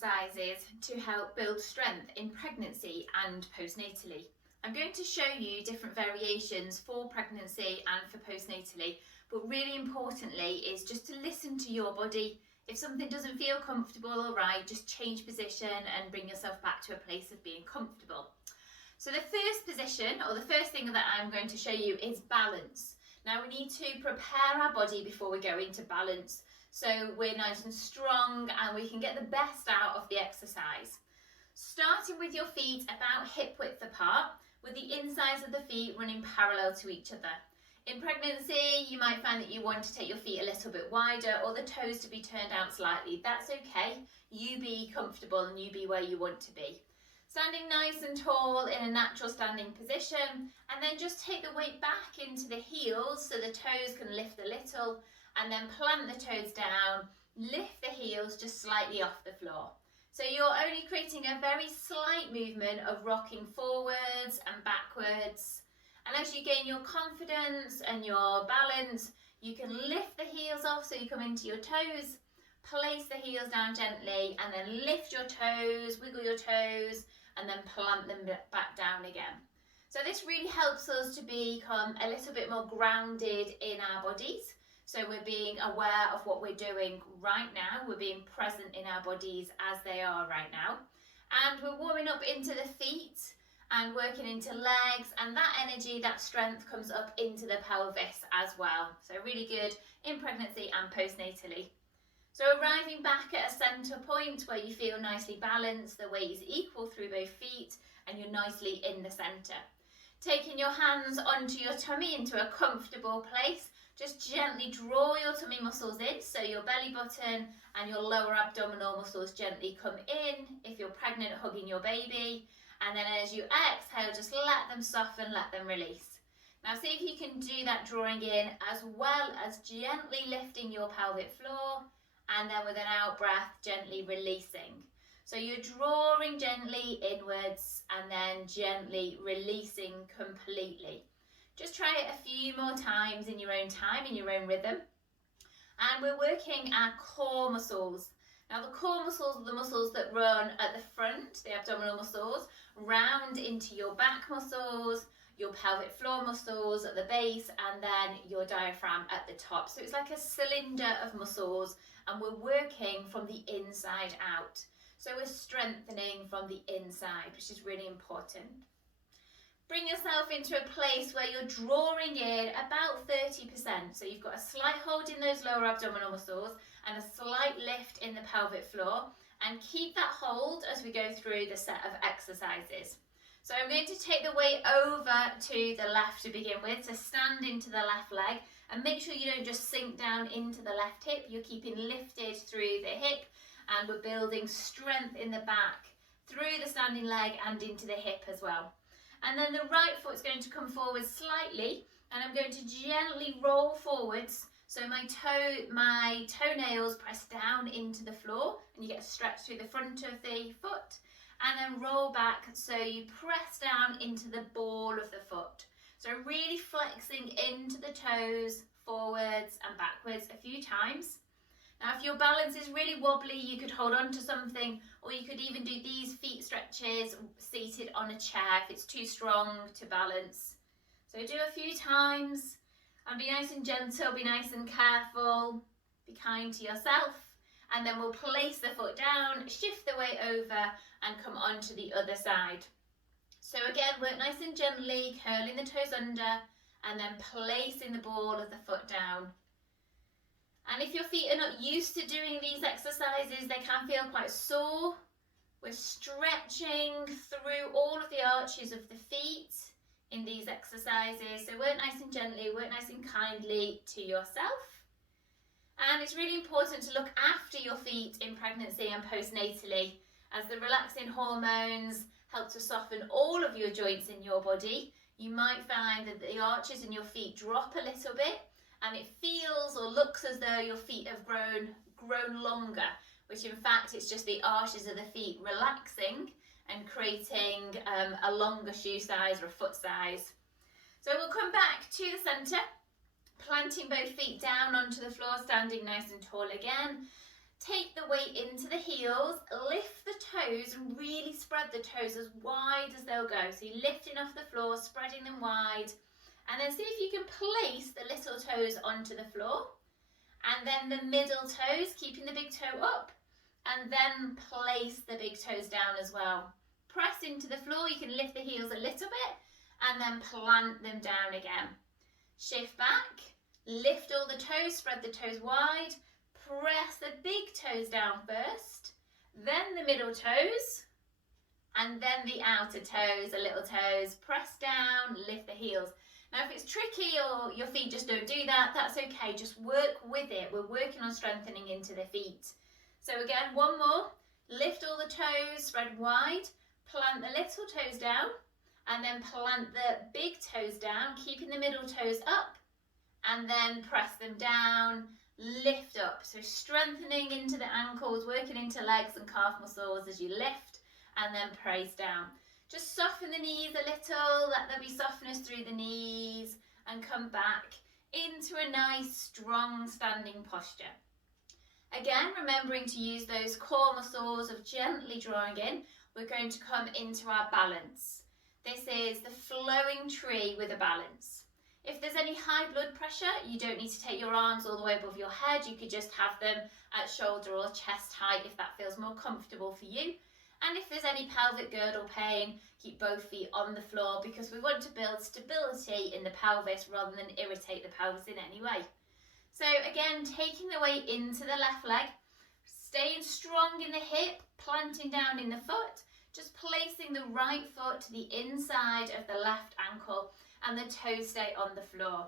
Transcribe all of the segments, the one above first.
exercises to help build strength in pregnancy and postnatally. I'm going to show you different variations for pregnancy and for postnatally, but really importantly is just to listen to your body. If something doesn't feel comfortable or right, just change position and bring yourself back to a place of being comfortable. So the first position, or the first thing that I'm going to show you, is balance. Now we need to prepare our body before we go into balance, so we're nice and strong and we can get the best out of the exercise. Starting with your feet about hip width apart, with the insides of the feet running parallel to each other. In pregnancy, you might find that you want to take your feet a little bit wider or the toes to be turned out slightly. That's okay. You be comfortable and you be where you want to be. Standing nice and tall in a natural standing position, and then just take the weight back into the heels so the toes can lift a little, and then plant the toes down, lift the heels just slightly off the floor. So you're only creating a very slight movement of rocking forwards and backwards. And as you gain your confidence and your balance, you can lift the heels off so you come into your toes, place the heels down gently, and then lift your toes, wiggle your toes, and then plant them back down again. So this really helps us to become a little bit more grounded in our bodies. So we're being aware of what we're doing right now. We're being present in our bodies as they are right now. And we're warming up into the feet and working into legs, and that energy, that strength comes up into the pelvis as well. So really good in pregnancy and postnatally. So arriving back at a centre point where you feel nicely balanced, the weight is equal through both feet and you're nicely in the centre. Taking your hands onto your tummy into a comfortable place, just gently draw your tummy muscles in, so your belly button and your lower abdominal muscles gently come in. If you're pregnant, hugging your baby, and then as you exhale, just let them soften, let them release. Now see if you can do that drawing in as well as gently lifting your pelvic floor, and then with an out breath, gently releasing. So you're drawing gently inwards and then gently releasing completely. Just try it a few more times in your own time, in your own rhythm. And we're working our core muscles. Now the core muscles are the muscles that run at the front, the abdominal muscles, round into your back muscles, your pelvic floor muscles at the base, and then your diaphragm at the top. So it's like a cylinder of muscles, and we're working from the inside out. So we're strengthening from the inside, which is really important. Bring yourself into a place where you're drawing in about 30%. So you've got a slight hold in those lower abdominal muscles and a slight lift in the pelvic floor. And keep that hold as we go through the set of exercises. So I'm going to take the weight over to the left to begin with, so stand into the left leg and make sure you don't just sink down into the left hip. You're keeping lifted through the hip, and we're building strength in the back through the standing leg and into the hip as well. And then the right foot's going to come forward slightly, and I'm going to gently roll forwards. So my toenails press down into the floor, and you get a stretch through the front of the foot, and then roll back so you press down into the ball of the foot. So really flexing into the toes, forwards and backwards a few times. Now if your balance is really wobbly, you could hold on to something, or you could even do these feet stretches seated on a chair if it's too strong to balance. So do a few times and be nice and gentle, be nice and careful, be kind to yourself, and then we'll place the foot down, shift the weight over and come onto the other side. So again, work nice and gently, curling the toes under and then placing the ball of the foot down. And if your feet are not used to doing these exercises, they can feel quite sore. We're stretching through all of the arches of the feet in these exercises. So work nice and gently, work nice and kindly to yourself. And it's really important to look after your feet in pregnancy and postnatally, as the relaxing hormones help to soften all of your joints in your body. You might find that the arches in your feet drop a little bit, and it feels or looks as though your feet have grown longer, which in fact it's just the arches of the feet relaxing and creating a longer shoe size or a foot size. So we'll come back to the centre, planting both feet down onto the floor, standing nice and tall again. Take the weight into the heels, lift toes and really spread the toes as wide as they'll go. So you're lifting off the floor, spreading them wide, and then see if you can place the little toes onto the floor, and then the middle toes, keeping the big toe up, and then place the big toes down as well. Press into the floor, you can lift the heels a little bit, and then plant them down again. Shift back, lift all the toes, spread the toes wide, press the big toes down first, then the middle toes, and then the outer toes, the little toes. Press down, lift the heels. Now if it's tricky or your feet just don't do that, that's okay, just work with it. We're working on strengthening into the feet. So again, one more, lift all the toes, spread wide, plant the little toes down, and then plant the big toes down, keeping the middle toes up, and then press them down, lift up. So strengthening into the ankles, working into legs and calf muscles as you lift, and then press down. Just soften the knees a little, let there be softness through the knees, and come back into a nice strong standing posture. Again, remembering to use those core muscles of gently drawing in, we're going to come into our balance. This is the flowing tree with a balance. If there's any high blood pressure, you don't need to take your arms all the way above your head. You could just have them at shoulder or chest height if that feels more comfortable for you. And if there's any pelvic girdle pain, keep both feet on the floor, because we want to build stability in the pelvis rather than irritate the pelvis in any way. So again, taking the weight into the left leg, staying strong in the hip, planting down in the foot, just placing the right foot to the inside of the left ankle, and the toes stay on the floor.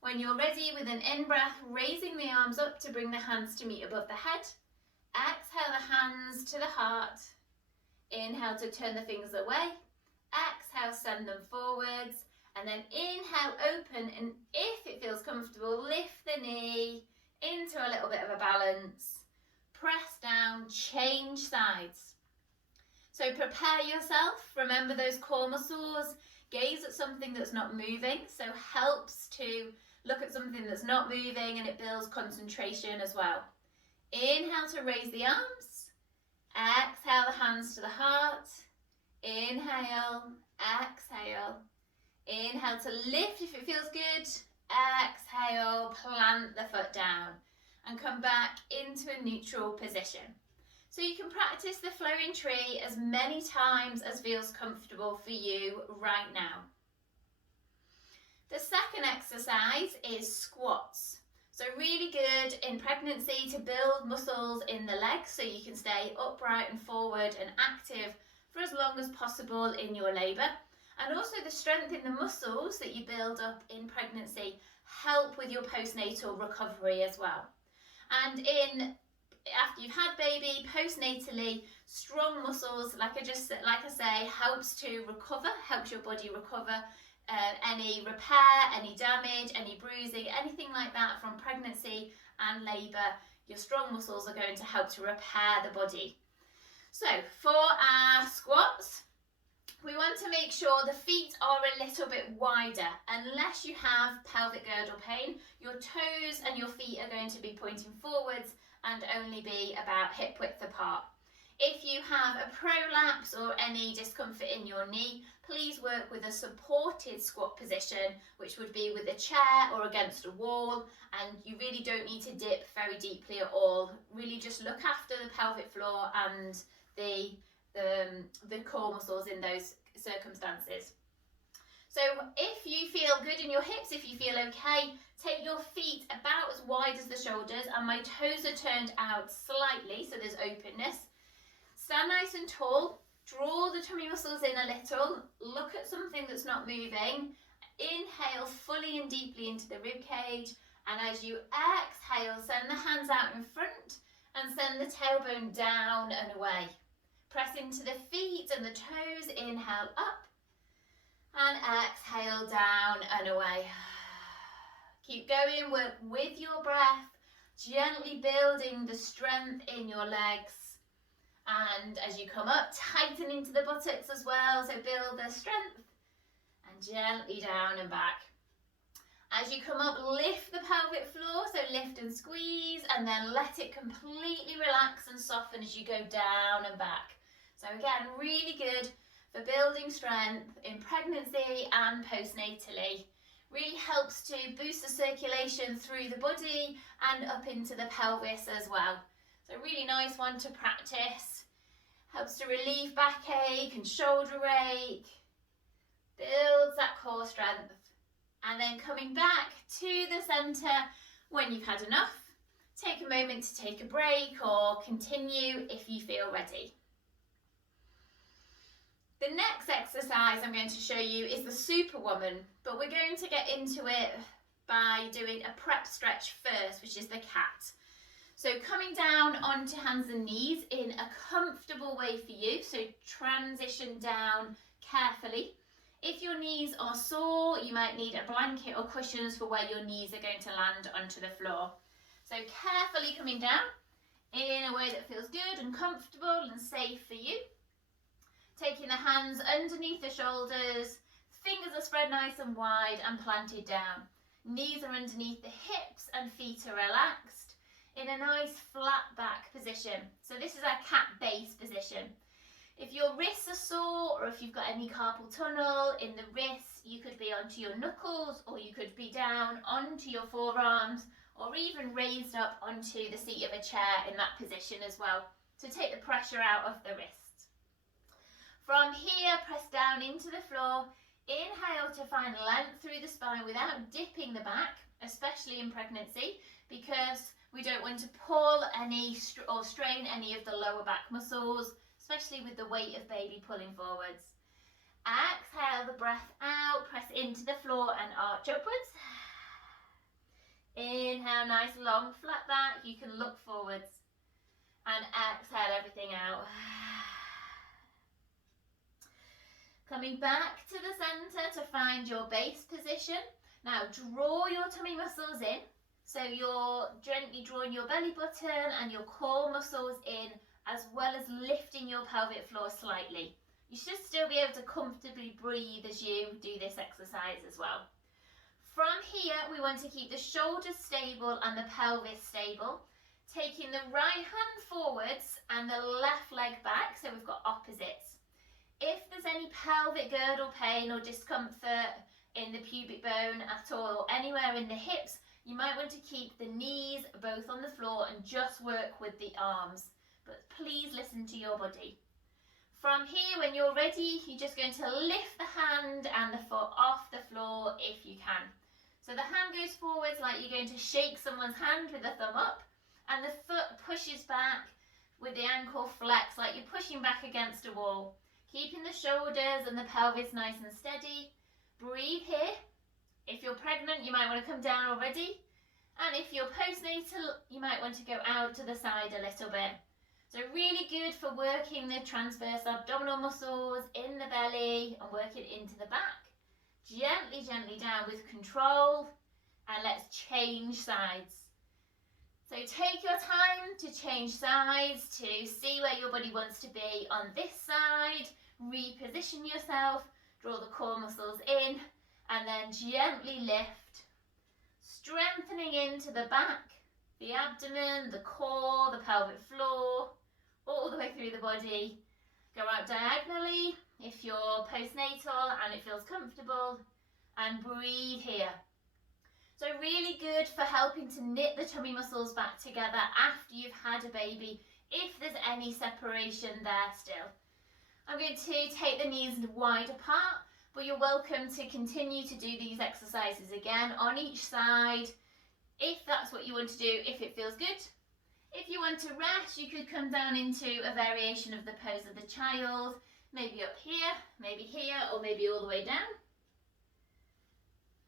When you're ready, with an in-breath, raising the arms up to bring the hands to meet above the head. Exhale the hands to the heart. Inhale to turn the fingers away. Exhale, send them forwards. And then inhale, open, and if it feels comfortable, lift the knee into a little bit of a balance. Press down, change sides. So prepare yourself. Remember those core muscles. Gaze at something that's not moving. So helps to look at something that's not moving, and it builds concentration as well. Inhale to raise the arms. Exhale the hands to the heart. Inhale, exhale. Inhale to lift if it feels good. Exhale, plant the foot down and come back into a neutral position. So you can practice the flowing tree as many times as feels comfortable for you right now. The second exercise is squats. So really good in pregnancy to build muscles in the legs so you can stay upright and forward and active for as long as possible in your labour. And also the strength in the muscles that you build up in pregnancy help with your postnatal recovery as well. And after you've had baby, postnatally, strong muscles, like I say, helps to recover, helps your body recover any repair, any damage, any bruising, anything like that from pregnancy and labour. Your strong muscles are going to help to repair the body. So for our squats, we want to make sure the feet are a little bit wider. Unless you have pelvic girdle pain, your toes and your feet are going to be pointing forwards and only be about hip width apart. If you have a prolapse or any discomfort in your knee, please work with a supported squat position, which would be with a chair or against a wall, and you really don't need to dip very deeply at all. Really just look after the pelvic floor and the core muscles in those circumstances. So if you feel good in your hips, if you feel okay, take your feet about as wide as the shoulders, and my toes are turned out slightly, so there's openness. Stand nice and tall, draw the tummy muscles in a little, look at something that's not moving, inhale fully and deeply into the rib cage, and as you exhale, send the hands out in front and send the tailbone down and away. Press into the feet and the toes, inhale up, and exhale down and away. Keep going, work with your breath, gently building the strength in your legs. And as you come up, tighten into the buttocks as well, so build the strength, and gently down and back. As you come up, lift the pelvic floor, so lift and squeeze, and then let it completely relax and soften as you go down and back. So again, really good for building strength in pregnancy and postnatally. Really helps to boost the circulation through the body and up into the pelvis as well. So really nice one to practice. Helps to relieve backache and shoulder ache. Builds that core strength. And then coming back to the centre when you've had enough. Take a moment to take a break or continue if you feel ready. The next exercise I'm going to show you is the Superwoman, but we're going to get into it by doing a prep stretch first, which is the cat. So coming down onto hands and knees in a comfortable way for you, so transition down carefully. If your knees are sore, you might need a blanket or cushions for where your knees are going to land onto the floor. So carefully coming down in a way that feels good and comfortable and safe for you. Taking the hands underneath the shoulders, fingers are spread nice and wide and planted down. Knees are underneath the hips and feet are relaxed in a nice flat back position. So this is our cat base position. If your wrists are sore or if you've got any carpal tunnel in the wrists, you could be onto your knuckles or you could be down onto your forearms or even raised up onto the seat of a chair in that position as well to take the pressure out of the wrists. From here, press down into the floor. Inhale to find length through the spine without dipping the back, especially in pregnancy, because we don't want to pull any or strain any of the lower back muscles, especially with the weight of baby pulling forwards. Exhale the breath out, press into the floor and arch upwards. Inhale, nice long flat back, you can look forwards. And exhale everything out. Coming back to the centre to find your base position. Now draw your tummy muscles in. So you're gently drawing your belly button and your core muscles in, as well as lifting your pelvic floor slightly. You should still be able to comfortably breathe as you do this exercise as well. From here, we want to keep the shoulders stable and the pelvis stable. Taking the right hand forwards and the left leg back, so we've got opposites. If there's any pelvic girdle pain or discomfort in the pubic bone at all, or anywhere in the hips, you might want to keep the knees both on the floor and just work with the arms. But please listen to your body. From here, when you're ready, you're just going to lift the hand and the foot off the floor if you can. So the hand goes forwards like you're going to shake someone's hand with a thumb up, and the foot pushes back with the ankle flex like you're pushing back against a wall. Keeping the shoulders and the pelvis nice and steady. Breathe here. If you're pregnant, you might want to come down already. And if you're postnatal, you might want to go out to the side a little bit. So really good for working the transverse abdominal muscles in the belly and working into the back. Gently, gently down with control, and let's change sides. So take your time to change sides, to see where your body wants to be on this side, reposition yourself, draw the core muscles in, and then gently lift, strengthening into the back, the abdomen, the core, the pelvic floor, all the way through the body. Go out diagonally if you're postnatal and it feels comfortable, and breathe here. So really good for helping to knit the tummy muscles back together after you've had a baby, if there's any separation there still. I'm going to take the knees wide apart, but you're welcome to continue to do these exercises again on each side, if that's what you want to do, if it feels good. If you want to rest, you could come down into a variation of the pose of the child, maybe up here, or maybe all the way down.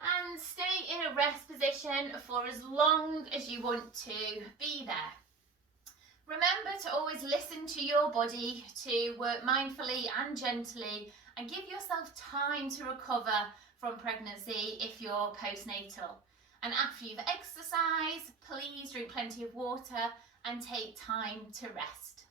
And stay in a rest position for as long as you want to be there. Remember to always listen to your body, to work mindfully and gently, and give yourself time to recover from pregnancy if you're postnatal. And after you've exercised, please drink plenty of water and take time to rest.